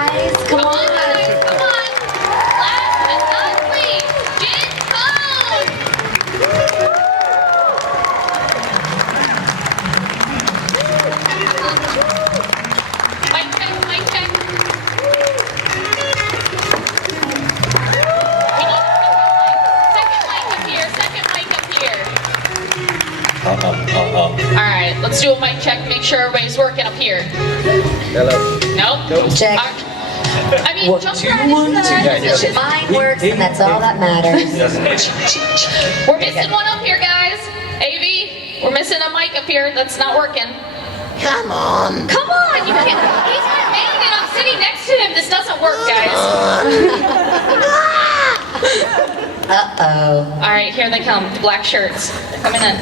guys. Come on. Guys, come on. Last but not least, Jin Cone. Mic check, mic check. We need a second mic up here. Alright, let's do a mic check, make sure everybody's working up here. Hello. Nope. Check. I mean, What jump do you right want into to that. do? Mine works, and that's all that matters. We're missing one up here, guys. AV, we're missing a mic up here that's not working. Come on. Come on, you can't. He's my man and I'm sitting next to him. This doesn't work, guys. Uh-oh. Alright, here they come. The black shirts. They're coming in.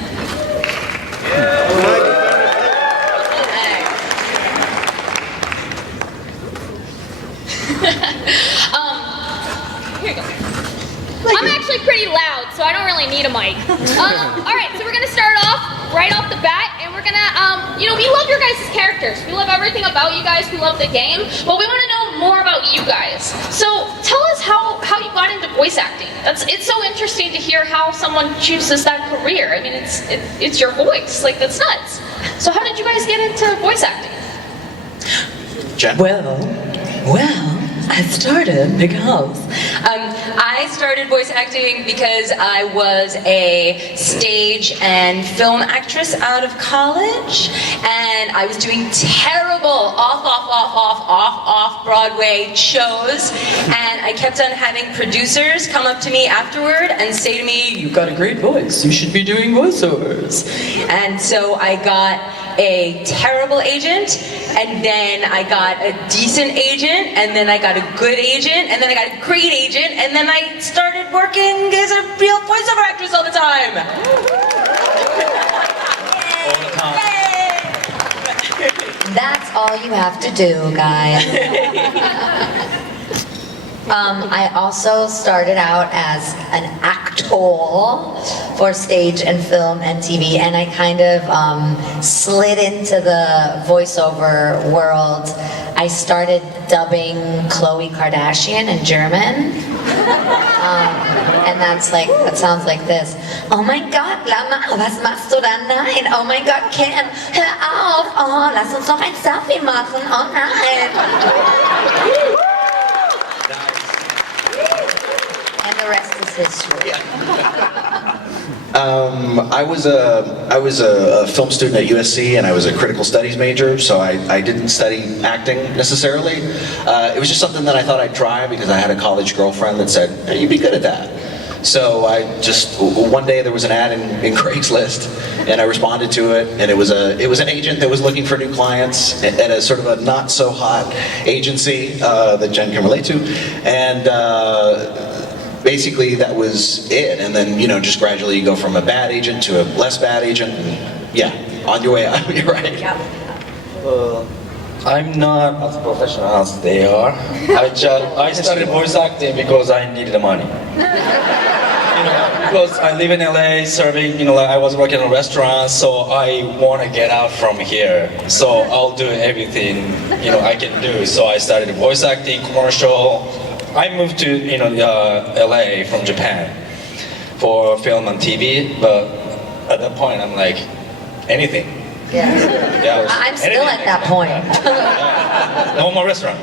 Here you go. I'm actually pretty loud, so I don't really need a mic. Alright, so we're gonna start off right off the bat, and we're gonna, we love your guys' characters. We love everything about you guys. We love the game, but we want to know more about you guys. So tell us how you got into voice acting. It's so interesting to hear how someone chooses that career. I mean, it's your voice. Like, that's nuts. So how did you guys get into voice acting? Jen? Well, I started because I started voice acting because I was a stage and film actress out of college, and I was doing terrible off Broadway shows, and I kept on having producers come up to me afterward and say to me, "You've got a great voice, you should be doing voiceovers." And so I got a terrible agent, and then I got a decent agent, and then I got a good agent, and then I got a great agent, and then I started working as a real voiceover actress all the time. All the time. That's all you have to do, guys. I also started out as an actor for stage and film and TV, and I kind of slid into the voiceover world. I started dubbing Khloe Kardashian in German. And that sounds like this. Oh my Gott, Lama, was machst du da? Nein. Oh my Gott, Ken, hör auf. Oh, lass uns noch ein Selfie machen. Oh nein. And the rest is history. I was a film student at USC, and I was a critical studies major, so I didn't study acting necessarily. It was just something that I thought I'd try because I had a college girlfriend that said, "Hey, you'd be good at that." So one day there was an ad in Craigslist, and I responded to it, and it was an agent that was looking for new clients at a sort of a not so hot agency that Jen can relate to, and basically that was it. And then just gradually you go from a bad agent to a less bad agent, and yeah, on your way out. You're right. I'm not as professional as they are. I started voice acting because I needed the money. Because I live in LA serving, I was working in a restaurant, so I want to get out from here. So I'll do everything, I can do. So I started voice acting, commercial. I moved to, LA from Japan for film and TV, but at that point I'm like, anything. Yeah. I'm still at that point. No more restaurant.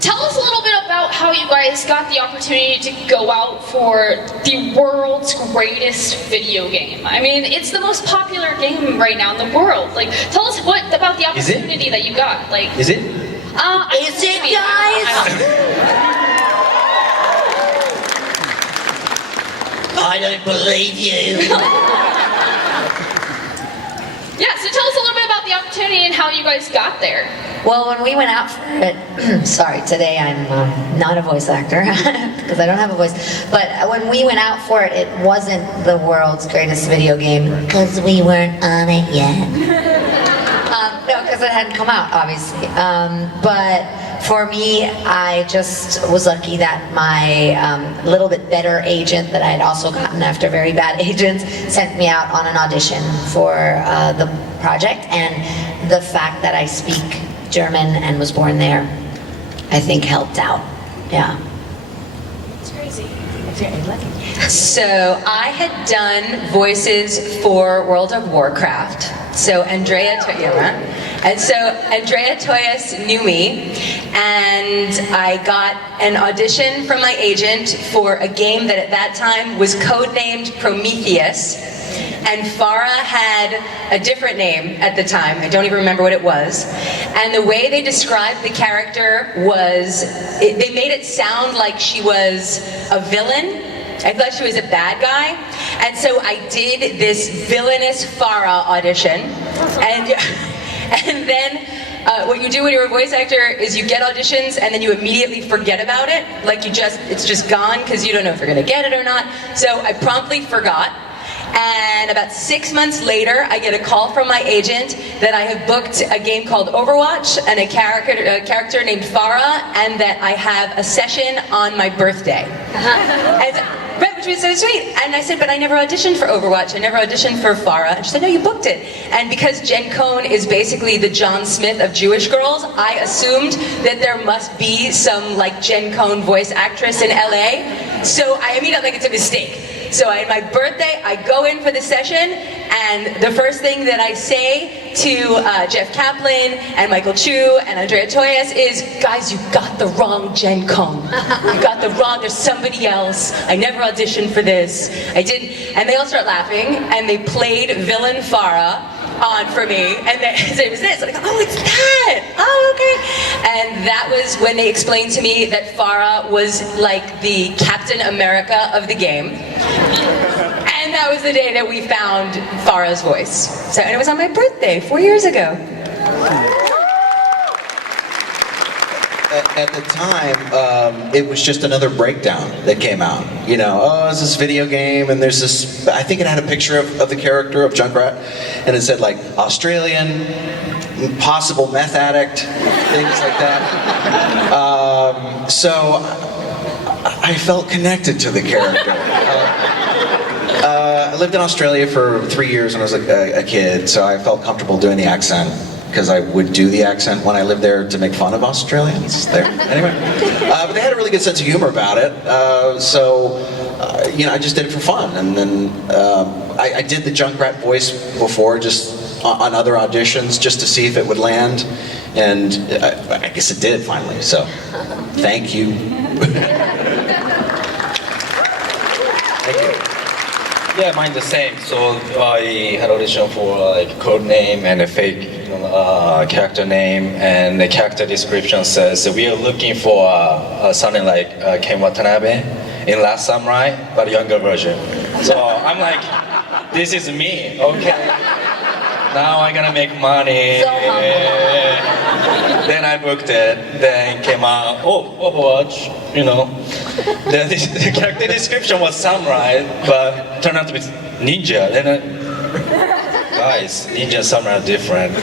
Tell us a little bit about how you guys got the opportunity to go out for the world's greatest video game. I mean, it's the most popular game right now in the world. Like, tell us what about the opportunity that you got. Like, Is it? Is it, guys? I don't believe you. Yeah, so tell us a little bit about the opportunity and how you guys got there. Well, when we went out for it, sorry, today I'm not a voice actor because I don't have a voice, but when we went out for it, it wasn't the world's greatest video game because we weren't on it yet. No, because it hadn't come out, obviously. But for me, I just was lucky that my little bit better agent that I had also gotten after very bad agents sent me out on an audition for the project, and the fact that I speak German and was born there, I think helped out. Yeah. It's crazy. So I had done voices for World of Warcraft. So Andrea Toyas knew me, and I got an audition from my agent for a game that at that time was codenamed Prometheus. And Farah had a different name at the time. I don't even remember what it was. And the way they described the character was, they made it sound like she was a villain. I thought she was a bad guy. And so I did this villainous Farah audition. And then what you do when you're a voice actor is you get auditions and then you immediately forget about it. Like it's just gone because you don't know if you're gonna get it or not. So I promptly forgot. And about 6 months later, I get a call from my agent that I have booked a game called Overwatch and a character named Farah, and that I have a session on my birthday. Right, which was so sweet. And I said, but I never auditioned for Overwatch. I never auditioned for Farah. And she said, no, you booked it. And because Jen Cohn is basically the John Smith of Jewish girls, I assumed that there must be some like Jen Cohn voice actress in LA. So I immediately think it's a mistake. So on my birthday, I go in for the session, and the first thing that I say to Jeff Kaplan and Michael Chu and Andrea Toyas is, guys, you got the wrong Jen Cohn. You got the wrong, there's somebody else. I never auditioned for this. I didn't. And they all start laughing, and they played villain Farah on for me, and his name is this. And I go, oh, it's that. Oh, okay. And that was when they explained to me that Farah was like the Captain America of the game. And that was the day that we found Farah's voice. So, and it was on my birthday 4 years ago. At the time, it was just another breakdown that came out. You know, oh, it's this video game, and there's this, I think it had a picture of the character of Junkrat, and it said like, Australian, possible meth addict, things like that. So I felt connected to the character. I lived in Australia for 3 years when I was a kid, so I felt comfortable doing the accent, because I would do the accent when I lived there to make fun of Australians there. Anyway, but they had a really good sense of humor about it. You know, I just did it for fun. And then I did the Junkrat voice before, just on other auditions, just to see if it would land. And I guess it did finally. So, thank you. Thank you. Yeah, mine the same. So I had audition for like code name and a fake character name, and the character description says we are looking for something like Ken Watanabe in Last Samurai, but a younger version. So I'm like, this is me. Okay. Now I'm gonna make money. Then I booked it. Then came out, oh, Overwatch, you know. The character description was samurai, but turned out to be ninja. Then guys, ninja and samurai are different.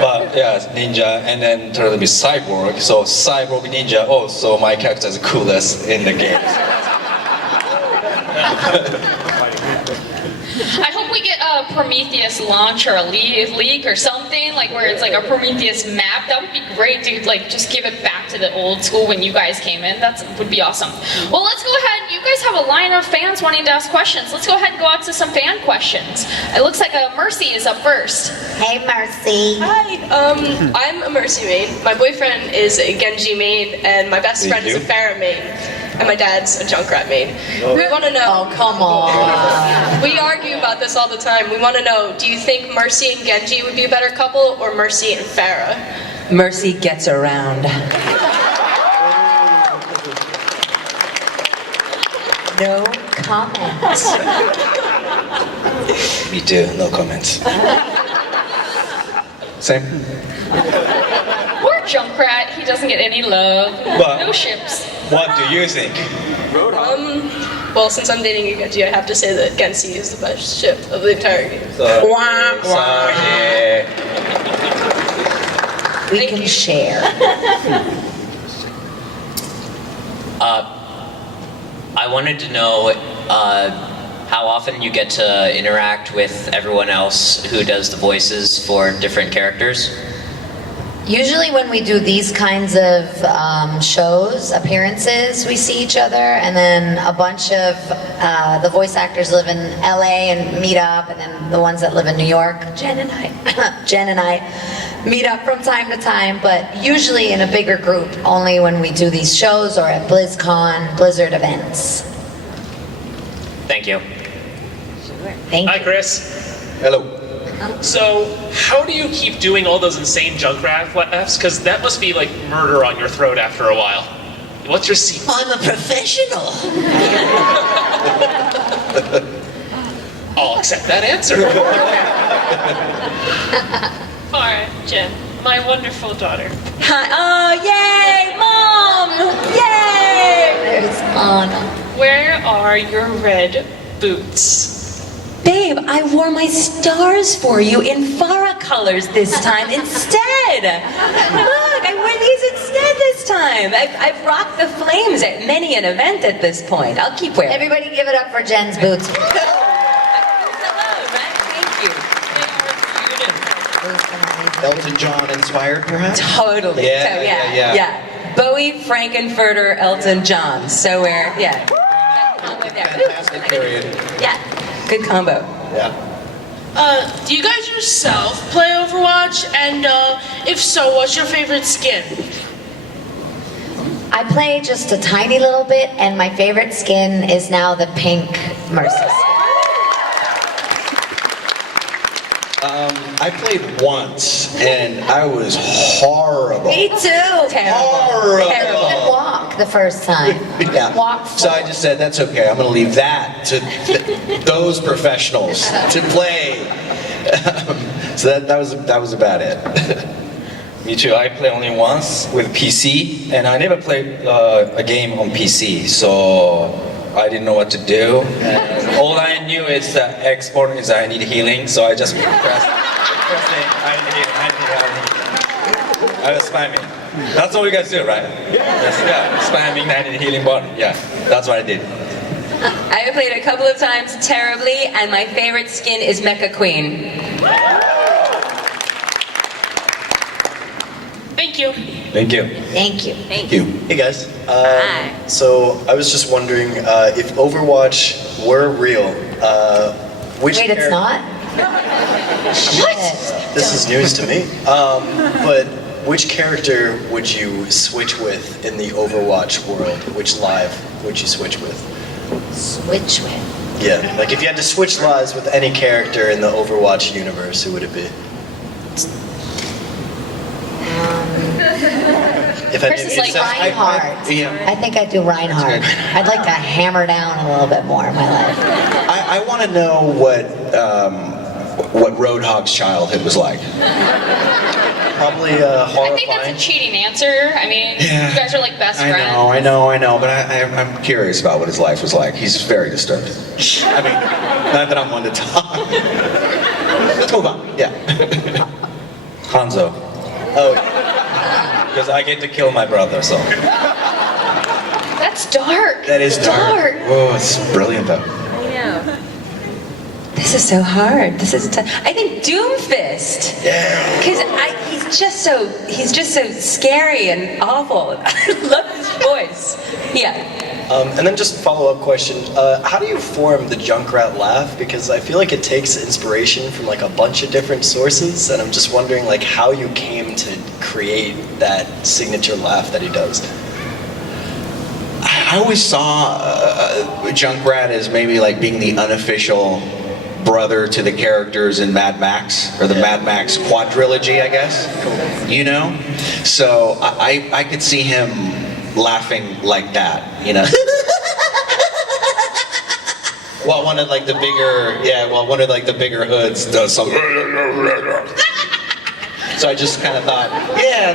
But yeah, ninja, and then turned out to be cyborg. So cyborg ninja. Oh, so my character is the coolest in the game. I hope we get a Prometheus launch or a leak or something, like where it's like a Prometheus map. That would be great, dude. Like, just give it back to the old school when you guys came in. That would be awesome. Well, let's go ahead. You guys have a line of fans wanting to ask questions. Let's go ahead and go out to some fan questions. It looks like Mercy is up first. Hey, Mercy. Hi, I'm a Mercy main. My boyfriend is a Genji main, and my best friend is a Pharah main. And my dad's a Junkrat main. We want to know. Oh, come on. We argue about this all the time. We want to know, do you think Mercy and Genji would be a better couple, or Mercy and Pharah? Mercy gets around. No comments. Me too, no comments. Same. Poor Junkrat, he doesn't get any love. But- No ships. What do you think? Well, since I'm dating a Genji, I have to say that Genji is the best ship of the entire game. Sorry. We can share. I wanted to know how often you get to interact with everyone else who does the voices for different characters. Usually when we do these kinds of shows, appearances, we see each other, and then a bunch of the voice actors live in LA and meet up, and then the ones that live in New York, Jen and I meet up from time to time, but usually in a bigger group, only when we do these shows or at BlizzCon, Blizzard events. Thank you. Thank Hi, you. Chris. Hello. So, how do you keep doing all those insane Junkrat laughs? Because that must be like murder on your throat after a while. What's your secret? I'm a professional. I'll accept that answer. Alright, Jen, my wonderful daughter. Hi. Oh, yay, Mom! Yay! There's Anna. Where are your red boots? Babe, I wore my stars for you in Farah colors this time instead. Look, I wore these instead this time. I've rocked the flames at many an event at this point. I'll keep wearing them. Everybody give it up for Jen's boots. Thank you. Elton John inspired, perhaps? Totally. Yeah, So, yeah. yeah. Bowie, Frankenfurter, Elton John. So we're, yeah. Fantastic period. Yeah. Good combo. Yeah. Do you guys yourself play Overwatch? And if so, what's your favorite skin? I play just a tiny little bit, and my favorite skin is now the pink Mercy skin. I played once, and I was horrible. Me too. Horrible. I couldn't walk the first time. Yeah. Walk So I just said, that's okay. I'm going to leave that to those professionals to play. So that was about it. Me too. I play only once with PC, and I never played a game on PC, so I didn't know what to do. And all I knew is that export is I need healing, so I just pressed I need healing. I was spamming. That's all you guys do, right? Yes. Yeah, spamming I need healing button. Yeah, that's what I did. I have played a couple of times terribly, and my favorite skin is Mecha Queen. Thank you. Thank you. Thank you. Thank you. Hey guys. Hi. So I was just wondering if Overwatch were real, which Wait, it's not? What? This is news to me. But which character would you switch with in the Overwatch world? Which live would you switch with? Switch with. Yeah, like if you had to switch lives with any character in the Overwatch universe, who would it be? If Chris is like Reinhardt. I think I'd do Reinhardt. I'd like to hammer down a little bit more in my life. I want to know what Roadhog's childhood was like. Probably I horrifying. think that's a cheating answer. I mean, you guys are like best friends. I know, but I'm curious about what his life was like. He's very disturbed. I mean, not that I'm one to talk. Let's move on. Yeah. Hanzo. Oh. Because I get to kill my brother, so. That's dark. That is dark. Whoa, it's brilliant though. I know. This is so hard. This is I think Doomfist. Yeah. Because he's just so scary and awful. I love his voice. Yeah. And then just follow-up question, how do you form the Junkrat laugh? Because I feel like it takes inspiration from like a bunch of different sources, and I'm just wondering like how you came to create that signature laugh that he does. I always saw Junkrat as maybe like being the unofficial brother to the characters in Mad Max, or the Mad Max quadrilogy, I guess. Cool. You know? So I could see him laughing like that, you know? Well, one of the bigger hoods does something. So I just kind of thought, yeah,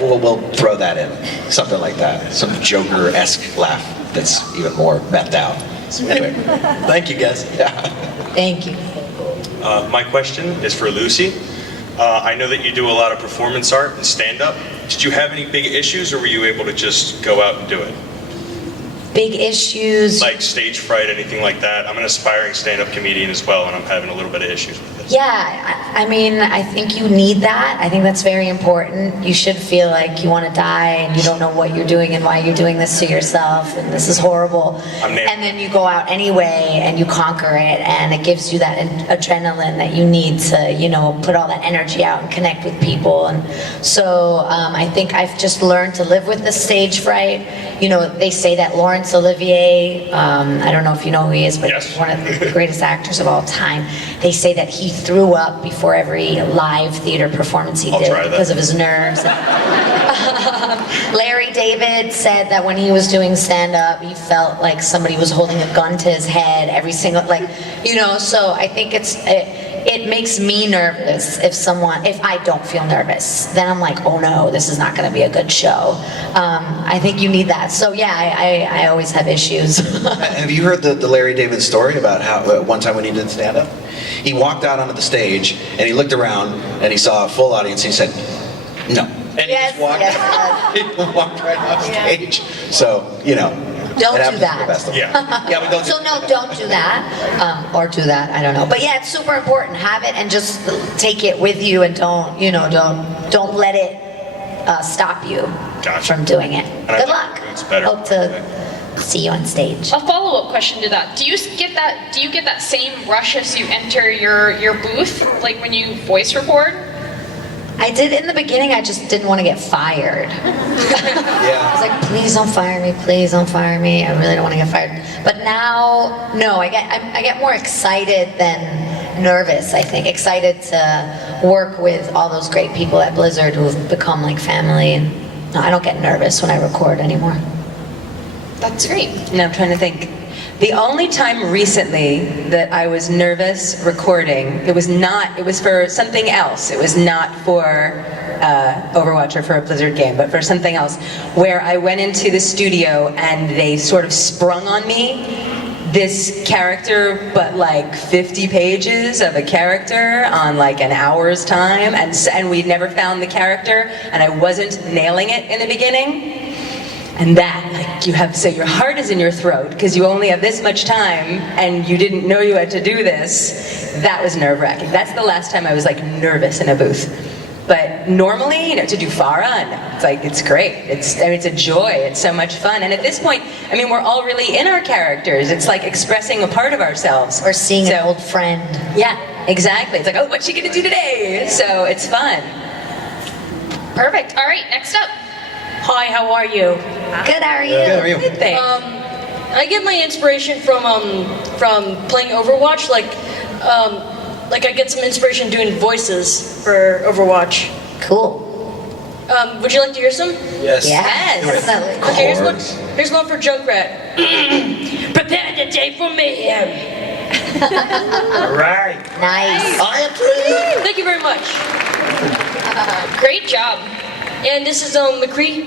we'll throw that in. Something like that. Some Joker-esque laugh that's even more methed out. Anyway. Thank you, guys. Yeah. Thank you. My question is for Lucy. I know that you do a lot of performance art and stand-up. Did you have any big issues, or were you able to just go out and do it? Big issues. Like stage fright, anything like that? I'm an aspiring stand-up comedian as well, and I'm having a little bit of issues with it. Yeah, I mean, I think you need that. I think that's very important. You should feel like you want to die and you don't know what you're doing and why you're doing this to yourself and this is horrible. And then you go out anyway and you conquer it and it gives you that adrenaline that you need to, you know, put all that energy out and connect with people. And so I think I've just learned to live with the stage fright. You know, they say that Laurence Olivier, I don't know if you know who he is, but he's one of the greatest actors of all time. They say that he threw up before every live theater performance he did because of his nerves. Larry David said that when he was doing stand-up, he felt like somebody was holding a gun to his head every single, like, you know, so I think it makes me nervous if I don't feel nervous. Then I'm like, oh no, this is not gonna be a good show. I think you need that. So yeah, I always have issues. Have you heard the Larry David story about how one time when he did stand-up? He walked out onto the stage and he looked around and he saw a full audience and he said, no. And he just walked right off stage. So, you know. Don't do that. Yeah, but don't So no, don't do that, or do that. I don't know. But yeah, it's super important. Have it and just take it with you, and don't let it stop you from doing it. Good luck. Hope to see you on stage. A follow-up question to that: Do you get that same rush as you enter your booth, like when you voice record? I did in the beginning. I just didn't want to get fired. I was like, please don't fire me. Please don't fire me. I really don't want to get fired. But now, no, I get more excited than nervous. I think excited to work with all those great people at Blizzard who've become like family. And no, I don't get nervous when I record anymore. That's great. No, I'm trying to think. The only time recently that I was nervous recording, it was for something else. It was not for Overwatch or for a Blizzard game, but for something else, where I went into the studio and they sort of sprung on me this character, but like 50 pages of a character on like an hour's time, and we'd never found the character, and I wasn't nailing it in the beginning. And that, like, so your heart is in your throat because you only have this much time and you didn't know you had to do this. That was nerve-wracking. That's the last time I was like nervous in a booth. But normally, you know, to do Farah, no, it's great. It's a joy. It's so much fun. And at this point, I mean, we're all really in our characters. It's like expressing a part of ourselves. Or seeing an old friend. Yeah, exactly. It's like, oh, what's she gonna do today? So it's fun. Perfect. All right, next up. Hi, how are you? Good, how are you? Good, how are you? Good, thanks. I get my inspiration from playing Overwatch. Like I get some inspiration doing voices for Overwatch. Cool. Would you like to hear some? Yes. Definitely. Okay, here's one for Junkrat. Prepare the day for mayhem. All right. Nice. I approve. Thank you very much. Great job. And this is McCree.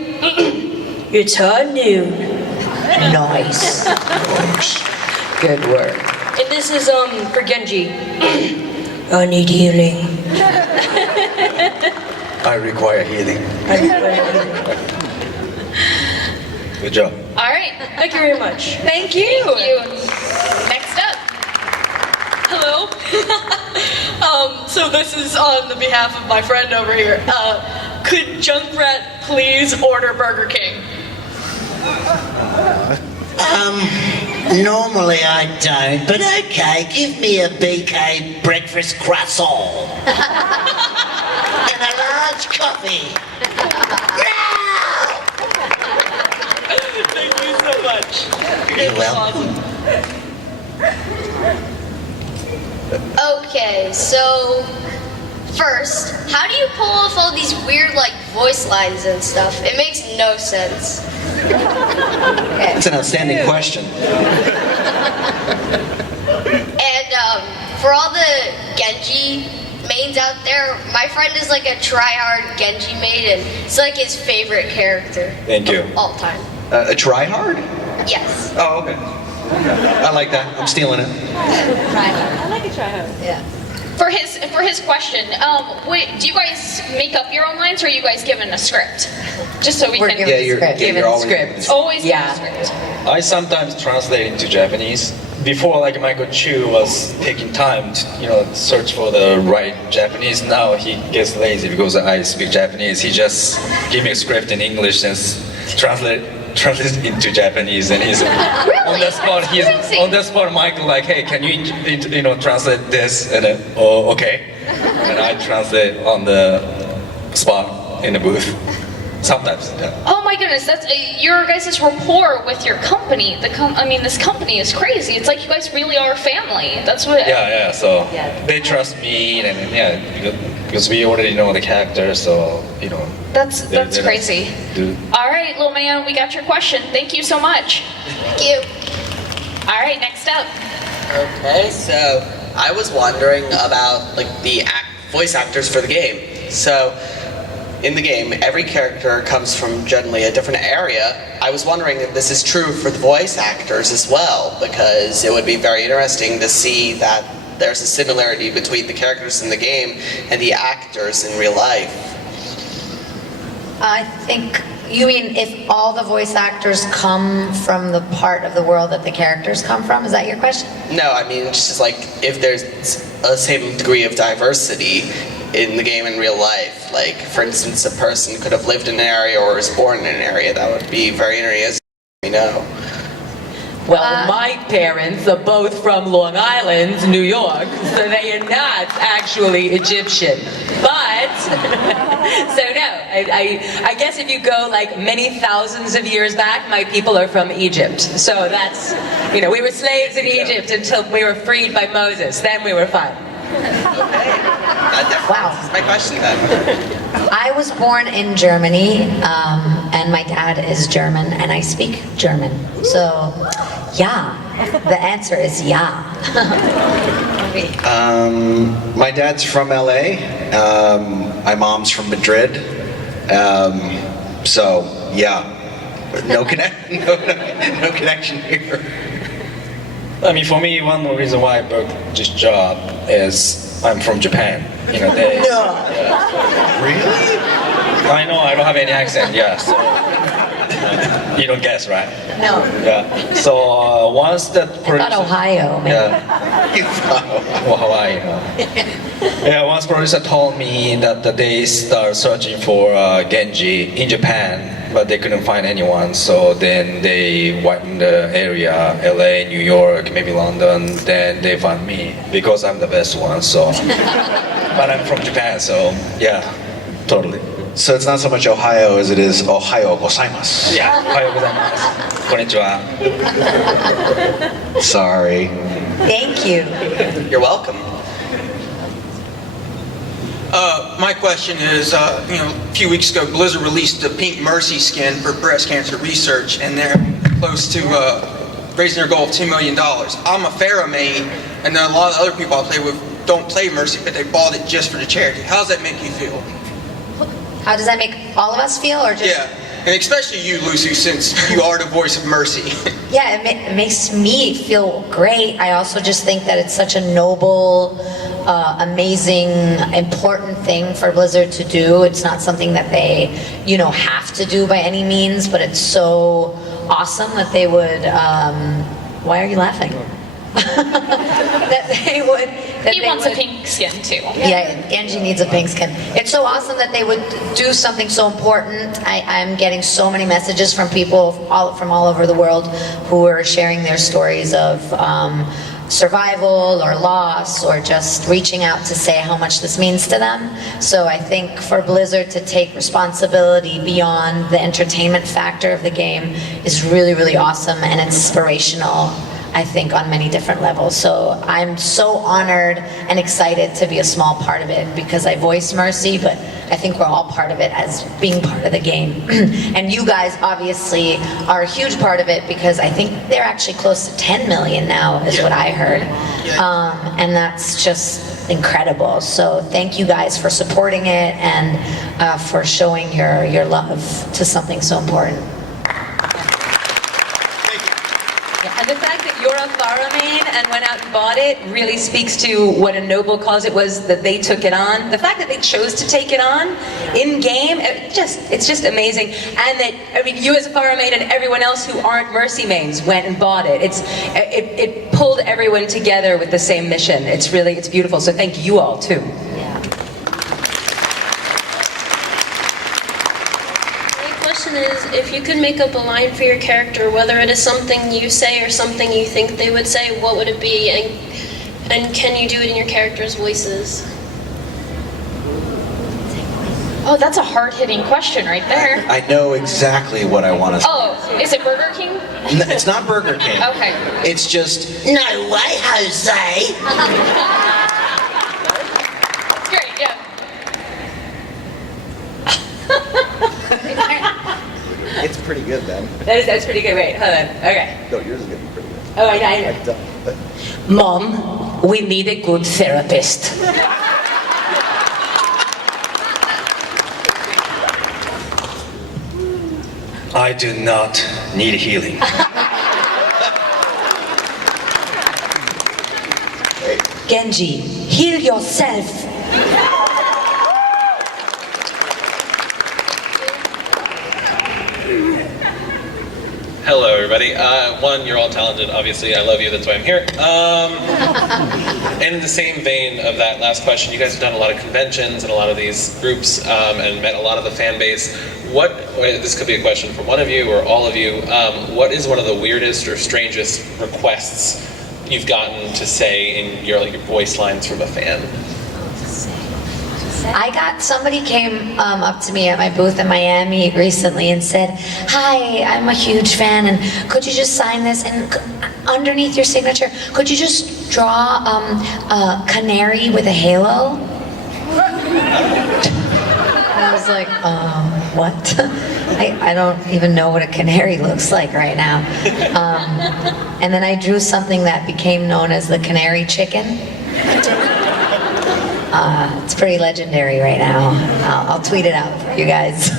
It's high noon. Nice. Good work. And this is for Genji. I need healing. I require healing. Good job. All right. Thank you very much. Thank you. Thank you. Next up. Hello. So this is on the behalf of my friend over here. Could Junkrat please order Burger King? Normally I don't, but okay, give me a BK breakfast croissant. And a large coffee. Thank you so much. You're welcome. Okay, so first, how do you pull off all these weird like voice lines and stuff? It makes no sense. That's an outstanding question. And for all the Genji mains out there, my friend is like a try-hard Genji main, and it's like his favorite character. Thank you. Of all time. A try-hard? Yes. Oh, okay. I like that. I'm stealing it. I like a try-hard. Yeah. For his question, do you guys make up your own lines, or are you guys given a script? Just so we We're can given you're, script. yeah, you're always script. always Yeah. give a script. I sometimes translate into Japanese. Before, like Michael Chu was taking time to, search for the right Japanese. Now he gets lazy because I speak Japanese. He just give me a script in English and translate into Japanese, and he's on the spot. He's crazy. on the spot. Michael, like, hey, can you translate this? And then, oh, okay. And I translate on the spot in the booth. Sometimes. Yeah. Oh my goodness, that's your guys' rapport with your company. This company is crazy. It's like you guys really are family. That's what. Yeah. So they trust me, and because we already know the character, so That's they crazy. do. All right, little man, we got your question. Thank you so much. Thank you. All right, next up. Okay, so I was wondering about like the voice actors for the game. So in the game, every character comes from generally a different area. I was wondering if this is true for the voice actors as well, because it would be very interesting to see that there's a similarity between the characters in the game and the actors in real life. I think you mean if all the voice actors come from the part of the world that the characters come from? Is that your question? No, I mean just like if there's a same degree of diversity in the game in real life. Like, for instance, a person could have lived in an area or was born in an area. That would be very interesting. We know. Well, my parents are both from Long Island, New York, so they are not actually Egyptian. But, so no, I guess if you go like many thousands of years back, my people are from Egypt. So that's, we were slaves in Egypt until we were freed by Moses. Then we were fine. Wow. That's my question then. I was born in Germany, and my dad is German, and I speak German. So, yeah, the answer is yeah. My dad's from LA. My mom's from Madrid. So yeah, no connection here. I mean, for me, one more reason why I booked this job is I'm from Japan. They. Really? I know I don't have any accent. Yeah. So, you don't guess, right? No. Yeah. So once that I thought Ohio, man. Well, Hawaii. Yeah, once producer told me that they start searching for Genji in Japan, but they couldn't find anyone. So then they widened the area, LA, New York, maybe London. Then they found me because I'm the best one. So, but I'm from Japan, so yeah, totally. So it's not so much Ohio as it is Ohio gozaimasu. Yeah, Ohio gozaimasu. Konnichiwa. Sorry. Thank you. You're welcome. My question is, a few weeks ago, Blizzard released the Pink Mercy skin for breast cancer research, and they're close to raising their goal of $10 million. I'm a Pharah main, and then a lot of the other people I play with don't play Mercy, but they bought it just for the charity. How does that make you feel? How does that make all of us feel, or just? Yeah, and especially you, Lucy, since you are the voice of Mercy. Yeah, it makes me feel great. I also just think that it's such a noble, amazing, important thing for Blizzard to do. It's not something that they, have to do by any means, but it's so awesome that they would. Why are you laughing? That they would. He wants a pink skin too. Yeah, Genji needs a pink skin. It's so awesome that they would do something so important. I'm getting so many messages from people from all over the world who are sharing their stories of survival or loss or just reaching out to say how much this means to them. So I think for Blizzard to take responsibility beyond the entertainment factor of the game is really, really awesome and inspirational, I think, on many different levels. So I'm so honored and excited to be a small part of it because I voice Mercy, but I think we're all part of it as being part of the game. And you guys obviously are a huge part of it because I think they're actually close to 10 million now is what I heard. And that's just incredible. So thank you guys for supporting it and for showing your love to something so important. And the fact that you're a Farah main and went out and bought it really speaks to what a noble cause it was that they took it on. The fact that they chose to take it on in game, it's just amazing. And that, I mean, you as a Farah main and everyone else who aren't Mercy mains went and bought it. It pulled everyone together with the same mission. It's beautiful. So thank you all too. My question is, if you could make up a line for your character, whether it is something you say or something you think they would say, what would it be? And can you do it in your character's voices? Oh, that's a hard-hitting question right there. I know exactly what I want to say. Oh, is it Burger King? It's not Burger King. Okay. It's just, No way, Jose! Great, yeah. It's pretty good then. That's pretty good. Wait, hold on. Okay. No, yours is gonna be pretty good. Oh, I know. Mom, we need a good therapist. I do not need healing. Genji, heal yourself. Hello, everybody. One, you're all talented. Obviously, I love you. That's why I'm here. And in the same vein of that last question, you guys have done a lot of conventions and a lot of these groups and met a lot of the fan base. This could be a question for one of you or all of you. What is one of the weirdest or strangest requests you've gotten to say in your voice lines from a fan? Somebody came up to me at my booth in Miami recently and said, "Hi, I'm a huge fan, and could you just sign this? And underneath your signature, could you just draw a canary with a halo?" And I was like, what? I don't even know what a canary looks like right now. And then I drew something that became known as the canary chicken. It's pretty legendary right now. I'll tweet it out for you guys.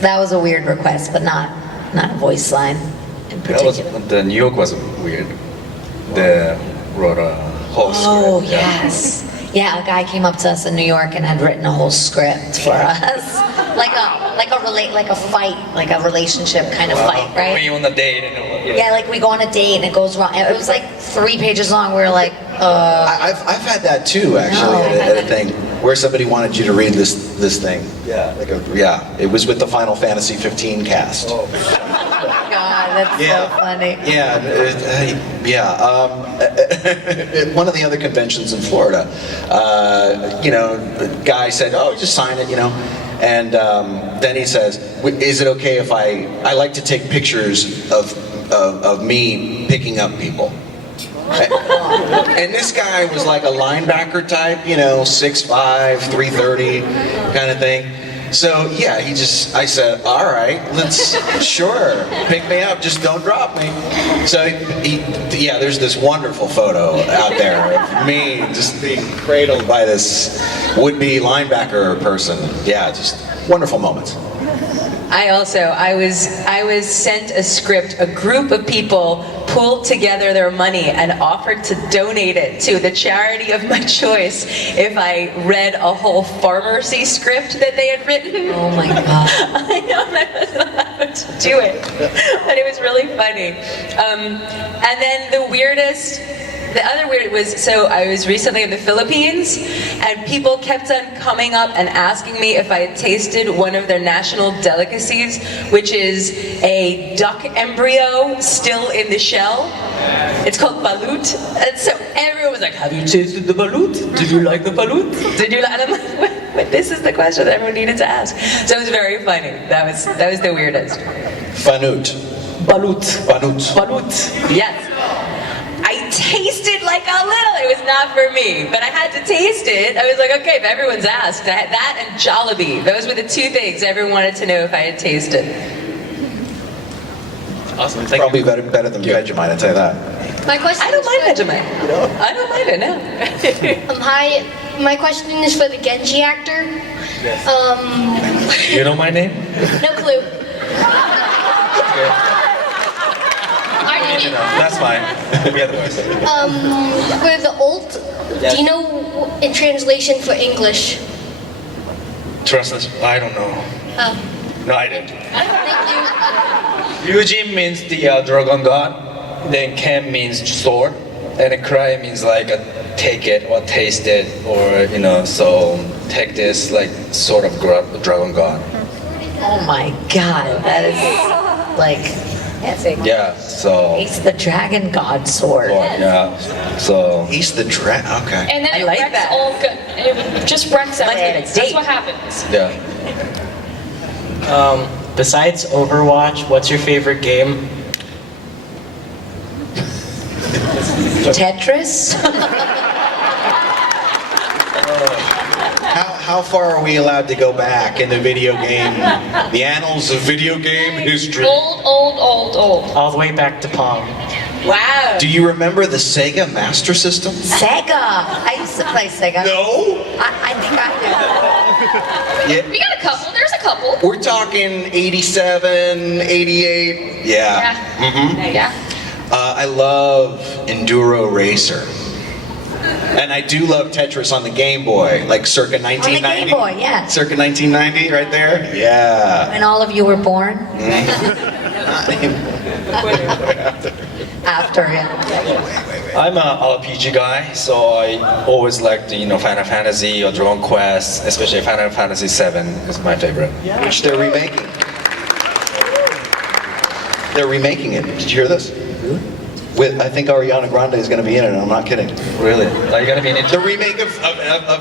That was a weird request, but not a voice line in particular. The New York was weird. They wrote a whole Oh, script. yes. Yeah, a guy came up to us in New York and had written a whole script for us. like a fight, like a relationship kind of fight, right? When you on a date and Yeah, like we go on a date and it goes wrong. It was like 3 pages long. We were like, I've had that too, actually, at a thing where somebody wanted you to read this thing. Yeah, it was with the Final Fantasy 15 cast. God, that's so funny. One of the other conventions in Florida, the guy said, "Oh, just sign it," and then he says, "Is it okay if I like to take pictures of me picking up people?" And this guy was like a linebacker type, 6'5", 330 kind of thing. So yeah, I said, all right, sure, pick me up, just don't drop me. So there's this wonderful photo out there of me just being cradled by this would-be linebacker person. Yeah, just wonderful moments. I was sent a script. A group of people pooled together their money and offered to donate it to the charity of my choice if I read a whole Pharmacy script that they had written. Oh my God. I know, and I wasn't allowed to do it, but it was really funny. And then the other weird was, so I was recently in the Philippines, and people kept on coming up and asking me if I had tasted one of their national delicacies, which is a duck embryo still in the shell. It's called balut. And so everyone was like, "Have you tasted the balut? Did you like the balut? Did you like?" And I'm like, but this is the question that everyone needed to ask. So it was very funny. That was the weirdest. Fanut. Balut. Banut. Balut. Yes. I tasted like a little. It was not for me, but I had to taste it. I was like, okay, if everyone's asked, that and Jollibee. Those were the two things everyone wanted to know if I had tasted. Awesome. Probably better than Vegemite, I'd say that. My question. I don't mind Vegemite. I don't mind it, no. Hi. My question is for the Genji actor. You know my name? No clue. you know, that's fine. We have the voice. For the ult, do you know in translation for English? Trust us, I don't know. Oh, No, I didn't. thank you. Yujin means the dragon god. Then Ken means sword. And Cry means like take it or taste it or, you know, so take this like sort of dragon god. Oh my god, that is like, Yeah, so. he's the dragon god sword. Yeah, so. He's the dragon. Okay. And then I it like wrecks that. all good. It just wrecks Like everything. a That's date. what happens. Yeah. Besides Overwatch, what's your favorite game? Tetris? How far are we allowed to go back in the video game? The annals of video game history. Old. All the way back to Pong. Wow. Do you remember the Sega Master System? Sega! I used to play Sega. No? I think I Yeah. We got a couple. There's a couple. We're talking 87, 88. Yeah. Mm-hmm. Yeah. I love Enduro Racer. And I do love Tetris on the Game Boy, like circa 1990. Game Boy, yeah. Circa 1990, right there? Yeah. When all of you were born? After him. I'm a RPG guy, so I always liked, you know, Final Fantasy or Dragon Quest, especially Final Fantasy VII is my favorite. Which they're remaking. They're remaking it. Did you hear this? With, I think Ariana Grande is going to be in it, and I'm not kidding. Really? Are you gonna be in it? The remake of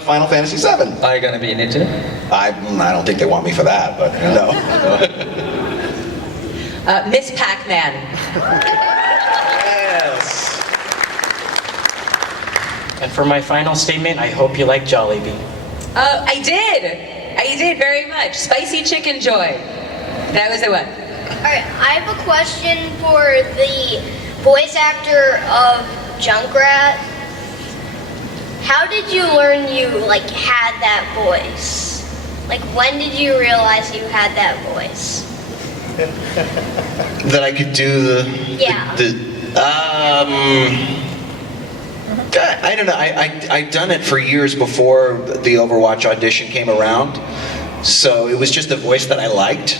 Final Fantasy VII. Are you gonna be in it too? I don't think they want me for that, but no. Miss Pac-Man. Yes. And for my final statement, I hope you like Jollibee. I did very much. Spicy chicken joy. That was the one. Alright, I have a question for the voice actor of Junkrat. How did you learn you had that voice? Like when did you realize you had that voice? That I could do the. Yeah. I don't know. I'd done it for years before the Overwatch audition came around, so it was just a voice that I liked,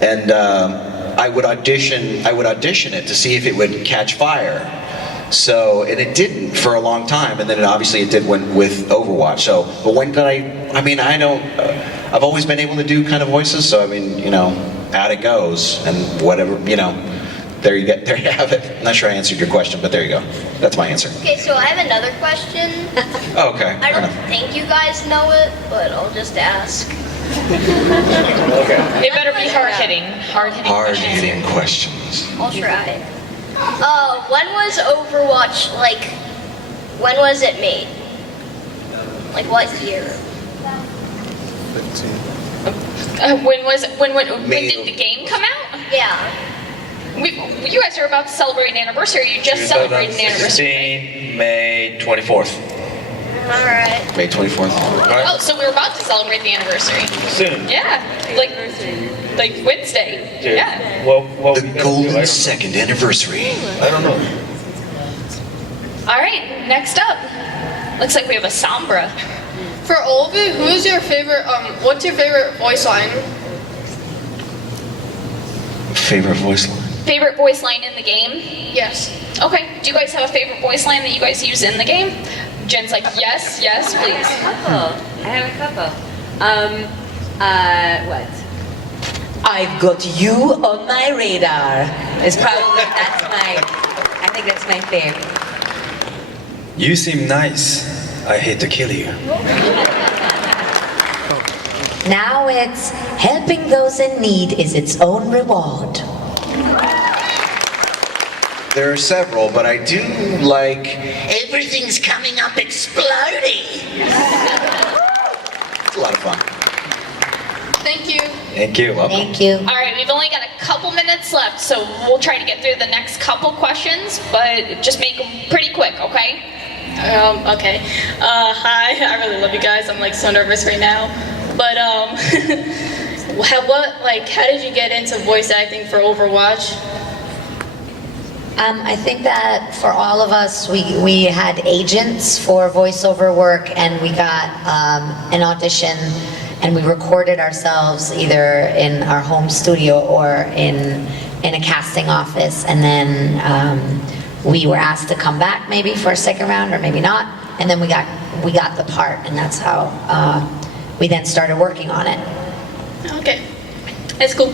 and I would audition it to see if it would catch fire. So, and it didn't for a long time, and then obviously it did with Overwatch. So, but when did I mean, I've always been able to do kind of voices, so I mean, you know, out it goes, and whatever, you know, there you have it. I'm not sure I answered your question, but there you go. That's my answer. Okay, so I have another question. Oh, okay. I don't think you guys know it, but I'll just ask. Okay. They better be hard-hitting. Hard-hitting Hard-hitting questions. I'll try. When was Overwatch, when was it made? Like what year? When did the game come out? Yeah. You guys are about to celebrate an anniversary. You just celebrated an anniversary. 2016, May 24th. Alright. May 24th. Oh, so we're about to celebrate the anniversary. Soon. Yeah, like Wednesday. Dude, Yeah. The golden second anniversary. I don't know. All right, next up. Looks like we have a Sombra. For all of you, who's your favorite? What's your favorite voice line? Favorite voice line? Favorite voice line in the game? Yes. Okay. Do you guys have a favorite voice line that you guys use in the game? Jen's like, yes, please. I have a couple. What? I've got you on my radar. I think that's my favorite. You seem nice. I hate to kill you. Now it's helping those in need is its own reward. There are several, but I do like. Everything's coming up exploding. It's a lot of fun. Thank you. Thank you. Welcome. Thank you. All right, we've only got a couple minutes left, so we'll try to get through the next couple questions, but just make them pretty quick, okay? Okay. Hi, I really love you guys. I'm so nervous right now. But how did you get into voice acting for Overwatch? I think that for all of us, we had agents for voiceover work, and we got an audition, and we recorded ourselves either in our home studio or in a casting office, and then we were asked to come back maybe for a second round or maybe not, and then we got the part, and that's how we then started working on it. Okay, that's cool.